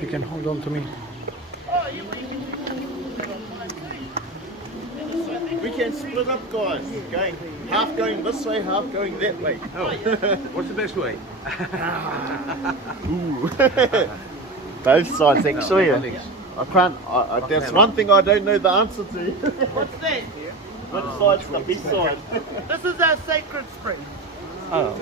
You can hold on to me. We can split up, guys. Half going this way, half going that way. Oh, what's the best way? Ooh. Both sides, actually. I can't. That's one thing I don't know the answer to. What's that? Which side's the best side? This is our sacred spring. Oh.